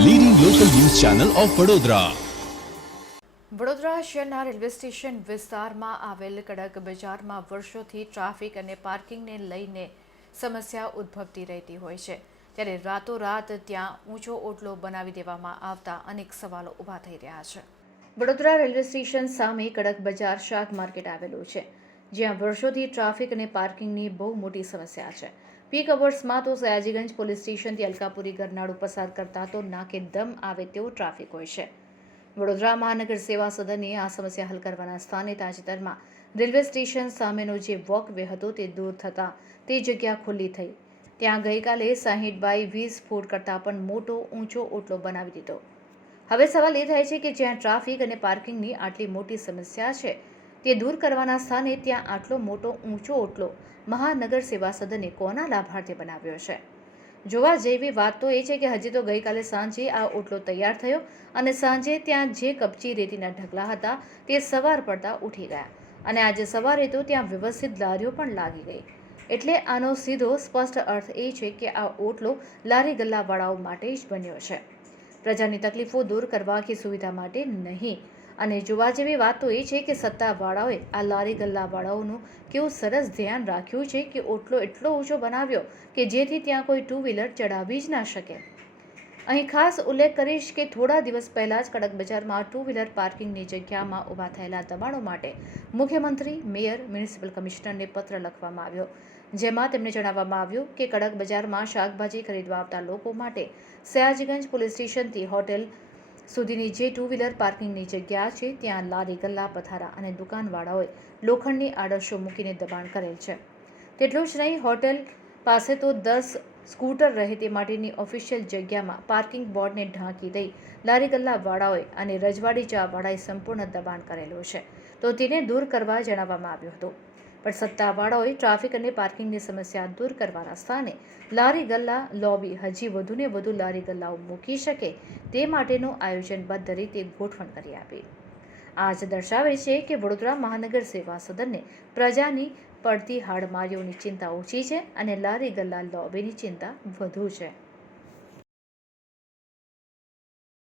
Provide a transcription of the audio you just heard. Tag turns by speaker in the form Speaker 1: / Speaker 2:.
Speaker 1: Channel of Vadodara
Speaker 2: Vadodara શહેરના railway station વિસ્તારમાં આવેલ કડક બજારમાં વર્ષોથી ટ્રાફિક અને પાર્કિંગને લઈને સમસ્યા ઉદ્ભવતી રહેતી હોય છે. ત્યારે રાતોરાત ત્યાં ઊંચો ઓટલો બનાવી દેવામાં આવતા અનેક સવાલો ઊભા થઈ રહ્યા છે. વડોદરા રેલવે સ્ટેશન સામે કડક બજાર શાક માર્કેટ આવેલું છે. જ્યાં વર્ષોથી ટ્રાફિક અને પાર્કિંગની બહુ મોટી સમસ્યા છે. પીક અવર્સમાં તો સયાજીગંજ પોલીસ સ્ટેશનથી અલકાપુરી ગરનાળું પસાર કરતા તો નાકે દમ આવે તેવો ટ્રાફિક હોય છે. વડોદરા મહાનગર સેવા સદને આ સમસ્યા હલ કરવાના સ્થાને તાજેતરમાં રેલવે સ્ટેશન સામેનો જે વોકવે હતો તે દૂર થતાં તે જગ્યા ખુલ્લી થઈ. ત્યાં ગઈકાલે સાહીઠ બાય વીસ ફૂટ કરતાં પણ મોટો ઊંચો ઓટલો બનાવી દીધો. હવે સવાલ એ થાય છે કે જ્યાં ટ્રાફિક અને પાર્કિંગની આટલી મોટી સમસ્યા છે તે દૂર કરવાના સ્થાને ત્યાં આટલો મોટો ઊંચો ઓટલો મહાનગર સેવા સદને કોના લાભાર્થે બનાવ્યો છે? જોવા જેવી વાત તો એ છે કે હજી તો ગઈકાલે સાંજે આ ઓટલો તૈયાર થયો અને સાંજે ત્યાં જે કપચી રેતીના ઢગલા હતા તે સવાર પડતા ઉઠી ગયા અને આજે સવારે તો ત્યાં વ્યવસ્થિત લારીઓ પણ લાગી ગઈ. એટલે આનો સીધો સ્પષ્ટ અર્થ એ છે કે આ ઓટલો લારી ગલ્લાવાળાઓ માટે જ બન્યો છે. પ્રજાની તકલીફો દૂર કરવા કે સુવિધા માટે નહીં. અને જોવા જેવી વાત તો એ છે કે સત્તાવાળાઓએ આ લારી ગલ્લાવાળાઓનું કેવું સરસ ધ્યાન રાખ્યું છે કે ઓટલો એટલો ઊંચો બનાવ્યો કે જેથી ત્યાં કોઈ ટુ વ્હીલર ચડાવી જ ના શકે. અહીં ખાસ ઉલ્લેખ કરીશ કે થોડા દિવસ પહેલાં જ કડક બજારમાં ટુ વ્હીલર પાર્કિંગની જગ્યામાં ઊભા થયેલા દબાણો માટે મુખ્યમંત્રી, મેયર, મ્યુનિસિપલ કમિશનરને પત્ર લખવામાં આવ્યો, જેમાં તેમને જણાવવામાં આવ્યું કે કડક બજારમાં શાકભાજી ખરીદવા આવતા લોકો માટે સયાજીગંજ પોલીસ સ્ટેશનથી હોટેલ સુધીની જે ટુ વ્હીલર પાર્કિંગની જગ્યા છે, ત્યાં લારી, ગલ્લા, પથારા અને દુકાનવાળાઓએ લોખંડની આડશો મૂકીને દબાણ કરેલ છે. તેટલું જ નહીં, હોટેલ પાસે તો દસ સ્કૂટર રહે તે માટેની ઓફિશિયલ જગ્યામાં પાર્કિંગ બોર્ડને ઢાંકી દઈ લારી ગલ્લાવાળાઓએ અને રજવાડી ચાવાળાએ સંપૂર્ણ દબાણ કરેલું છે. તો તેને દૂર કરવા જણાવવામાં આવ્યું હતું. પણ સત્તાવાળાઓએ ટ્રાફિક અને પાર્કિંગની સમસ્યા દૂર કરવાના સ્થાને લારી ગલ્લા લોબી હજી વધુને વધુ લારી ગલ્લાઓ મૂકી શકે તે માટેનું આયોજનબદ્ધ રીતે ગોઠવણ કરી આપી. આ જ દર્શાવે છે કે વડોદરા મહાનગર સેવા સદનને પ્રજાની પડતી હાડમારીઓની ચિંતા ઓછી છે અને લારી ગલ્લા લોબીની ચિંતા વધુ છે.